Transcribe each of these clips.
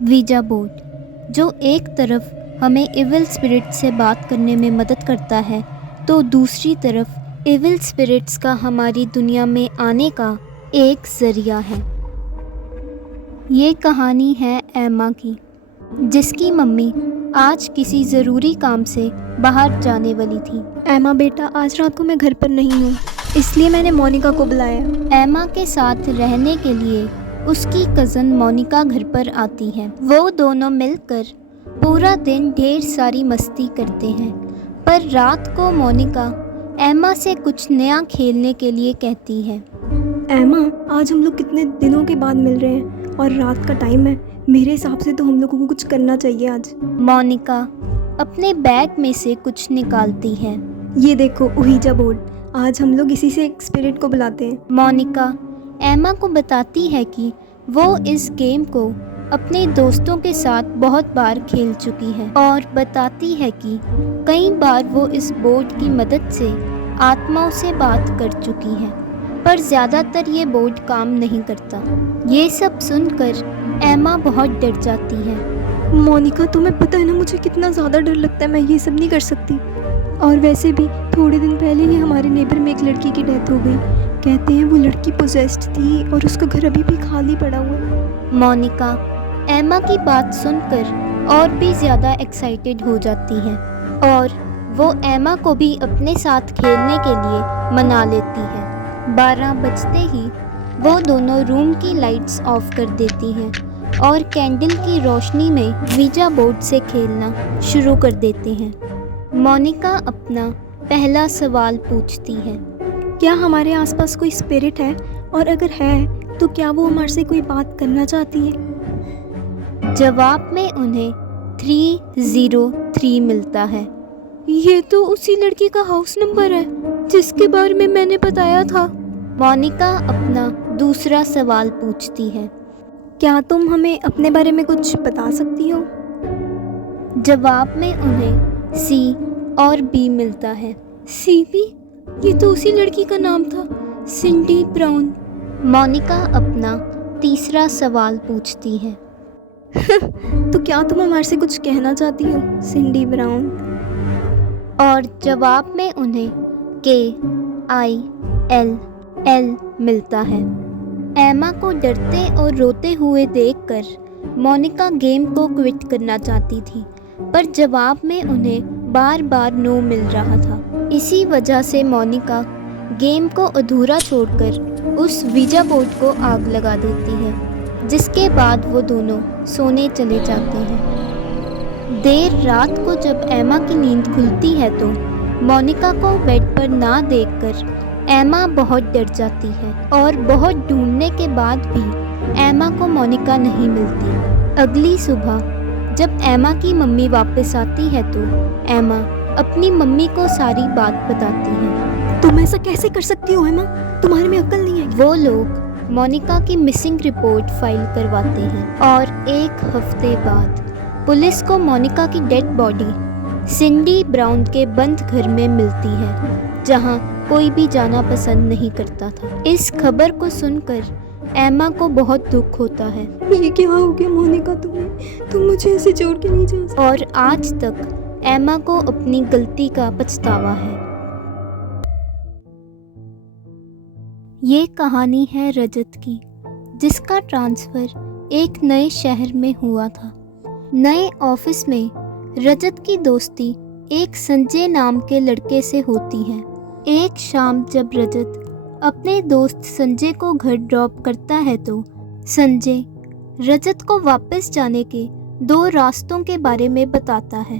Visa board जो एक तरफ हमें इविल स्पिरिट से बात करने में मदद करता है तो दूसरी तरफ इविल स्पिरिट्स का हमारी दुनिया में आने का एक ज़रिया है। ये कहानी है एमा की, जिसकी मम्मी आज किसी ज़रूरी काम से बाहर जाने वाली थी। एमा बेटा, आज रात को मैं घर पर नहीं हूँ, इसलिए मैंने मोनिका को बुलाया। एमा के साथ रहने के लिए उसकी कज़न मोनिका घर पर आती है। वो दोनों मिलकर पूरा दिन ढेर सारी मस्ती करते हैं, पर रात को मोनिका एमा से कुछ नया खेलने के लिए कहती है। एमा, आज हम लोग कितने दिनों के बाद मिल रहे हैं और रात का टाइम है। मेरे हिसाब से तो हम लोगों को कुछ करना चाहिए आज। मोनिका अपने बैग में से कुछ निकालती है। ये देखो ओहीजा बोर्ड, आज हम लोग इसी से एक स्पिरिट को बुलाते हैं। मोनिका एमा को बताती है कि वो इस गेम को अपने दोस्तों के साथ बहुत बार खेल चुकी है और बताती है कि कई बार वो इस बोर्ड की मदद से आत्माओं से बात कर चुकी है, पर ज़्यादातर ये बोर्ड काम नहीं करता। ये सब सुनकर एमा बहुत डर जाती है। मोनिका, तुम्हें पता है ना मुझे कितना ज़्यादा डर लगता है, मैं ये सब नहीं कर सकती। और वैसे भी थोड़े दिन पहले ही हमारे नेबर में एक लड़की की डेथ हो गई। कहते हैं वो लड़की पोजेस्ड थी और उसका घर अभी भी खाली पड़ा हुआ है। मोनिका एमा की बात सुनकर और भी ज़्यादा एक्साइटेड हो जाती है और वो एमा को भी अपने साथ खेलने के लिए मना लेती है। 12 बजते ही वो दोनों रूम की लाइट्स ऑफ कर देती हैं और कैंडल की रोशनी में वीजा बोर्ड से खेलना शुरू कर देते हैं। मोनिका अपना पहला सवाल पूछती है। क्या हमारे आसपास कोई स्पिरिट है, और अगर है तो क्या वो हमारे से कोई बात करना चाहती है? जवाब में उन्हें 303 मिलता है। ये तो उसी लड़की का हाउस नंबर है जिसके बारे में मैंने बताया था। मोनिका अपना दूसरा सवाल पूछती है। क्या तुम हमें अपने बारे में कुछ बता सकती हो? जवाब में उन्हें सी और बी मिलता है। सीबी? ये तो उसी लड़की का नाम था, सिंडी ब्राउन। मोनिका अपना तीसरा सवाल पूछती है। तो क्या तुम हमारे से कुछ कहना चाहती हो, सिंडी ब्राउन? और जवाब में उन्हें KILL मिलता है। एमा को डरते और रोते हुए देखकर मोनिका गेम को क्विट करना चाहती थी, पर जवाब में उन्हें बार बार नो मिल रहा था। इसी वजह से मोनिका गेम को अधूरा छोड़कर उस वीजा बोर्ड को आग लगा देती है, जिसके बाद वो दोनों सोने चले जाते हैं। देर रात को जब एमा की नींद खुलती है तो मोनिका को बेड पर ना देखकर एमा बहुत डर जाती है और बहुत ढूंढने के बाद भी एमा को मोनिका नहीं मिलती। अगली सुबह जब एमा की मम्मी वापस आती है तो एमा अपनी मम्मी को सारी बात बताती है। तुम ऐसा कैसे कर सकती हो एमा? तुम्हारे में अक्ल नहीं है? वो लोग मोनिका की मिसिंग रिपोर्ट फाइल करवाते हैं और एक हफ्ते बाद पुलिस को मोनिका की डेड बॉडी सिंडी ब्राउन के बंद घर में मिलती है, जहां कोई भी जाना पसंद नहीं करता था। इस खबर को सुनकर एमा को बहुत दुख होता है। ये क्या हो गया मोनिका तुम्हें? तुम मुझे ऐसे छोड़ के नहीं जा सकती। और आज तक एमा को अपनी गलती का पछतावा है। ये कहानी है रजत की, जिसका ट्रांसफ़र एक नए शहर में हुआ था। नए ऑफिस में रजत की दोस्ती एक संजय नाम के लड़के से होती है। एक शाम जब रजत अपने दोस्त संजय को घर ड्रॉप करता है तो संजय रजत को वापस जाने के 2 रास्तों के बारे में बताता है।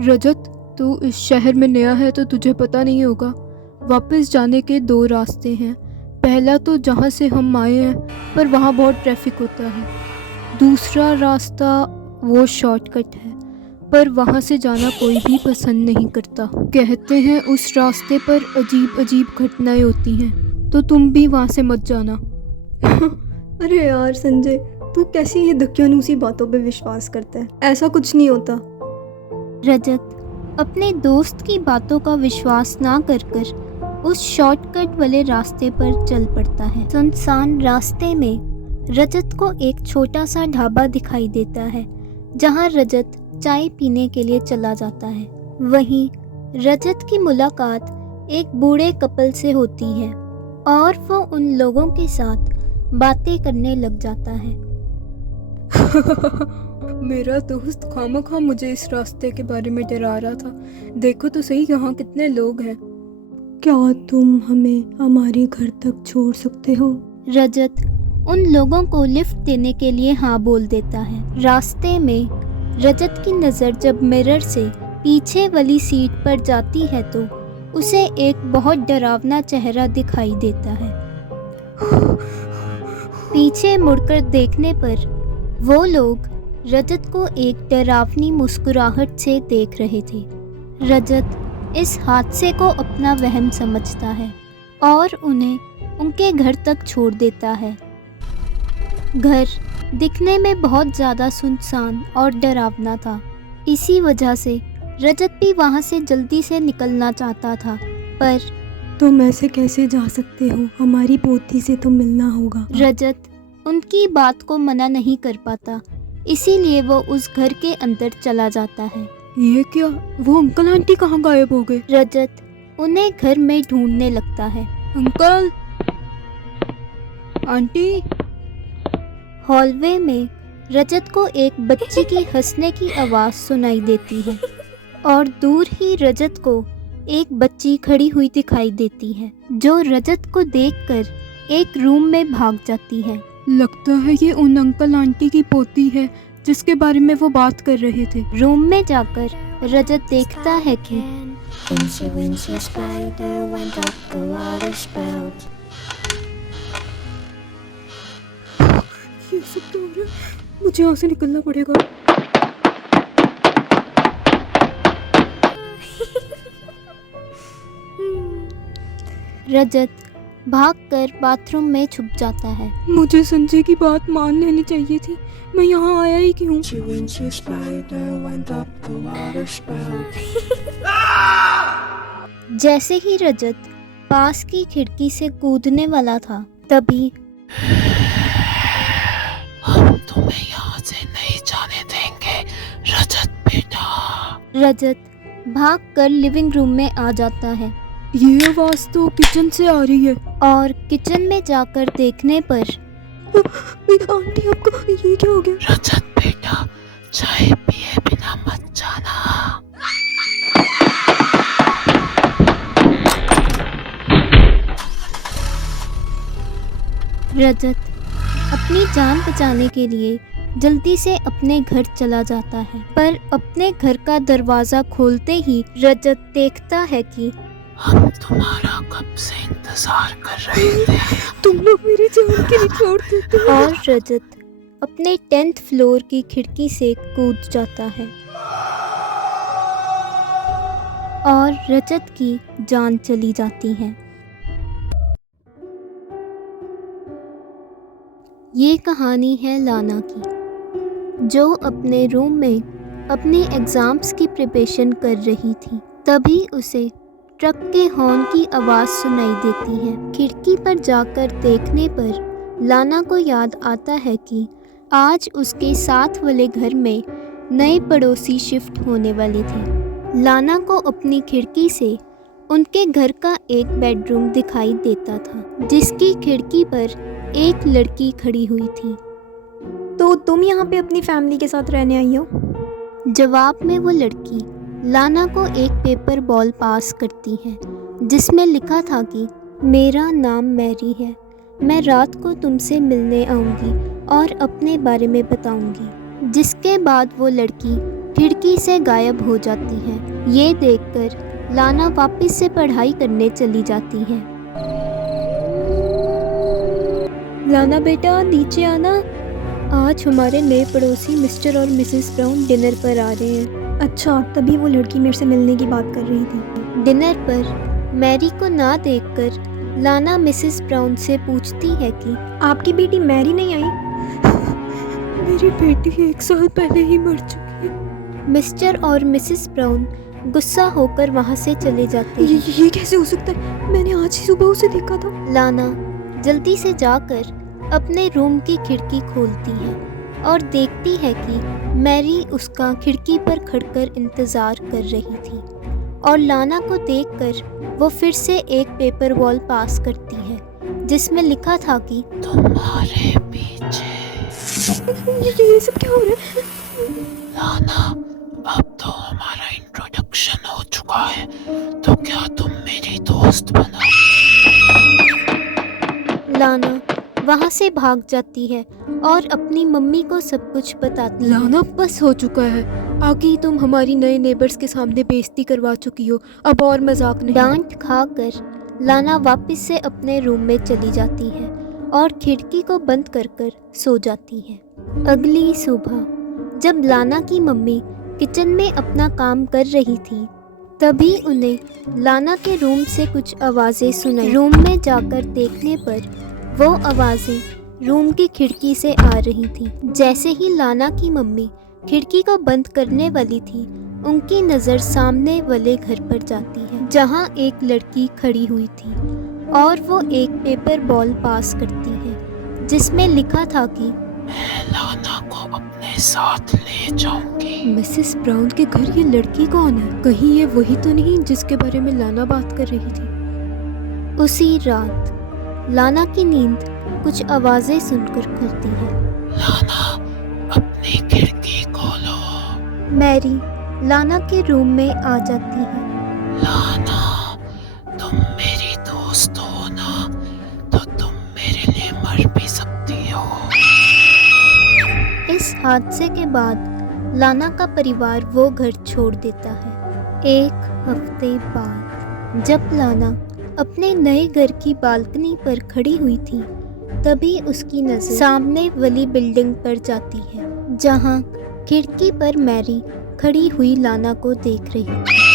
रजत, तू इस शहर में नया है तो तुझे पता नहीं होगा। वापस जाने के 2 रास्ते हैं। पहला तो जहाँ से हम आए हैं, पर वहाँ बहुत ट्रैफिक होता है। दूसरा रास्ता वो शॉर्टकट है, पर वहाँ से जाना कोई भी पसंद नहीं करता। कहते हैं उस रास्ते पर अजीब अजीब घटनाएं होती हैं, तो तुम भी वहाँ से मत जाना। अरे यार संजय, तू कैसी ये दकियानूसी बातों पे विश्वास करता है? ऐसा कुछ नहीं होता। रजत अपने दोस्त की बातों का विश्वास ना कर उस शॉर्टकट वाले रास्ते पर चल पड़ता है। सुनसान रास्ते में रजत को एक छोटा सा ढाबा दिखाई देता है जहां रजत चाय पीने के लिए चला जाता है। वहीं रजत की मुलाकात एक बूढ़े कपल से होती है और वो उन लोगों के साथ बातें करने लग जाता है। मेरा दोस्त खामखा मुझे इस रास्ते के बारे में डरा रहा था। देखो तो सही यहाँ कितने लोग हैं। क्या तुम हमें हमारे घर तक छोड़ सकते हो? रजत उन लोगों को लिफ्ट देने के लिए हाँ बोल देता है। रास्ते में रजत की नज़र जब मिरर से पीछे वाली सीट पर जाती है तो उसे एक बहुत डरावना चेहरा दिखाई देता है। पीछे मुड़कर देखने पर वो लोग रजत को एक डरावनी मुस्कुराहट से देख रहे थे। रजत इस हादसे को अपना वहम समझता है और उन्हें उनके घर तक छोड़ देता है। घर दिखने में बहुत ज़्यादा सुनसान और डरावना था। इसी वजह से रजत भी वहाँ से जल्दी से निकलना चाहता था, पर तुम ऐसे कैसे जा सकते हो? हमारी पोती से तो मिलना होगा। रजत उनकी बात को मना नहीं कर पाता, इसीलिए वो उस घर के अंदर चला जाता है। ये क्या? वो अंकल आंटी कहाँ गायब हो गए? रजत उन्हें घर में ढूंढने लगता है। Uncle aunty. हॉलवे में रजत को एक बच्ची की हंसने की आवाज़ सुनाई देती है और दूर ही रजत को एक बच्ची खड़ी हुई दिखाई देती है जो रजत को देखकर एक रूम में भाग जाती है। लगता है ये उन अंकल आंटी की पोती है जिसके बारे में वो बात कर रहे थे। रूम में जाकर रजत देखता है कि ये सब तो हो रहा है। मुझे यहाँ से निकलना पड़ेगा। रजत भागकर बाथरूम में छुप जाता है। मुझे संजय की बात मान लेनी चाहिए थी। मैं यहाँ आया ही क्यों? जैसे ही रजत पास की खिड़की से कूदने वाला था, तभी हम तुम्हें यहाँ से नहीं जाने देंगे रजत बेटा। रजत भागकर लिविंग रूम में आ जाता है ये आवाज़ तो किचन से आ रही है। और किचन में जाकर देखने पर आंटी आपको ये क्या हो गया? रजत बेटा, चाय पिए बिना मत जाना। रजत अपनी जान बचाने के लिए जल्दी से अपने घर चला जाता है, पर अपने घर का दरवाज़ा खोलते ही रजत देखता है कि हम तुम्हारा कब से इंतजार कर रहे थे। तुम लोग मेरी जान के लिए छोड़ देते हो। और रजत अपने 10th फ्लोर की खिड़की से कूद जाता है और रजत की जान चली जाती है। ये कहानी है लाना की, जो अपने रूम में अपने एग्ज़ाम्स की प्रिपरेशन कर रही थी। तभी उसे ट्रक के हॉर्न की आवाज़ सुनाई देती है। खिड़की पर जाकर देखने पर लाना को याद आता है कि आज उसके साथ वाले घर में नए पड़ोसी शिफ्ट होने वाले थे। लाना को अपनी खिड़की से उनके घर का एक बेडरूम दिखाई देता था, जिसकी खिड़की पर एक लड़की खड़ी हुई थी। तो तुम यहाँ पे अपनी फैमिली के साथ रहने आई हो? जवाब में वो लड़की लाना को एक पेपर बॉल पास करती है जिसमें लिखा था कि मेरा नाम मैरी है, मैं रात को तुमसे मिलने आऊँगी और अपने बारे में बताऊँगी। जिसके बाद वो लड़की खिड़की से गायब हो जाती है। ये देखकर लाना वापस से पढ़ाई करने चली जाती है। लाना बेटा नीचे आना, आज हमारे नए पड़ोसी मिस्टर और मिसेस ब्राउन डिनर पर आ रहे हैं। अच्छा, तभी वो लड़की मेरे से मिलने की बात कर रही थी। डिनर पर मैरी को ना देखकर लाना मिसेस ब्राउन से पूछती है कि आपकी बेटी मैरी नहीं आई? मेरी बेटी 1 साल पहले ही मर चुकी है। मिस्टर और मिसेस ब्राउन गुस्सा होकर वहाँ से चले जाते हैं। ये कैसे हो सकता है? मैंने आज ही सुबह उसे देखा था। लाना जल्दी से जाकर अपने रूम की खिड़की खोलती है और देखती है कि मैरी उसका खिड़की पर खड़कर इंतज़ार कर रही थी और लाना को देखकर वो फिर से एक पेपर वॉल पास करती है जिसमें लिखा था कि तुम्हारे पीछे। ये सब क्या हो रहा है? लाना, अब तो हमारा इंट्रोडक्शन हो चुका है, तो क्या तुम मेरी दोस्त बनो? लाना वहाँ से भाग जाती है और अपनी मम्मी को सब कुछ बताती है। लाना, बस हो चुका है। आगे ही तुम हमारी नए नेबर्स के सामने बेइज्जती करवा चुकी हो, अब और मजाक नहीं। डांट खाकर लाना वापस से अपने रूम में चली जाती है और खिड़की को बंद कर कर सो जाती है। अगली सुबह जब लाना की मम्मी किचन में अपना काम कर रही थी, तभी उन्हें लाना के रूम से कुछ आवाज़ें सुनाई। रूम में जाकर देखने पर वो आवाज़ें रूम की खिड़की से आ रही थी। जैसे ही लाना की मम्मी खिड़की को बंद करने वाली थी, उनकी नज़र सामने वाले घर पर जाती है जहां एक लड़की खड़ी हुई थी और वो एक पेपर बॉल पास करती है जिसमें लिखा था कि मैं लाना को अपने साथ ले जाऊंगी। मिसेस ब्राउन के घर ये लड़की कौन है? कहीं ये वही तो नहीं जिसके बारे में लाना बात कर रही थी? उसी रात लाना की नींद कुछ आवाज़ें सुनकर खुलती है। लाना, अपनी खिड़की खोलो। मैरी लाना के रूम में आ जाती है। लाना, तुम मेरी दोस्त हो ना, तो तुम मेरे लिए मर भी सकती हो। इस हादसे के बाद लाना का परिवार वो घर छोड़ देता है। एक हफ्ते बाद जब लाना अपने नए घर की बालकनी पर खड़ी हुई थी, तभी उसकी नज़र सामने वाली बिल्डिंग पर जाती है जहां खिड़की पर मैरी खड़ी हुई लाना को देख रही थी।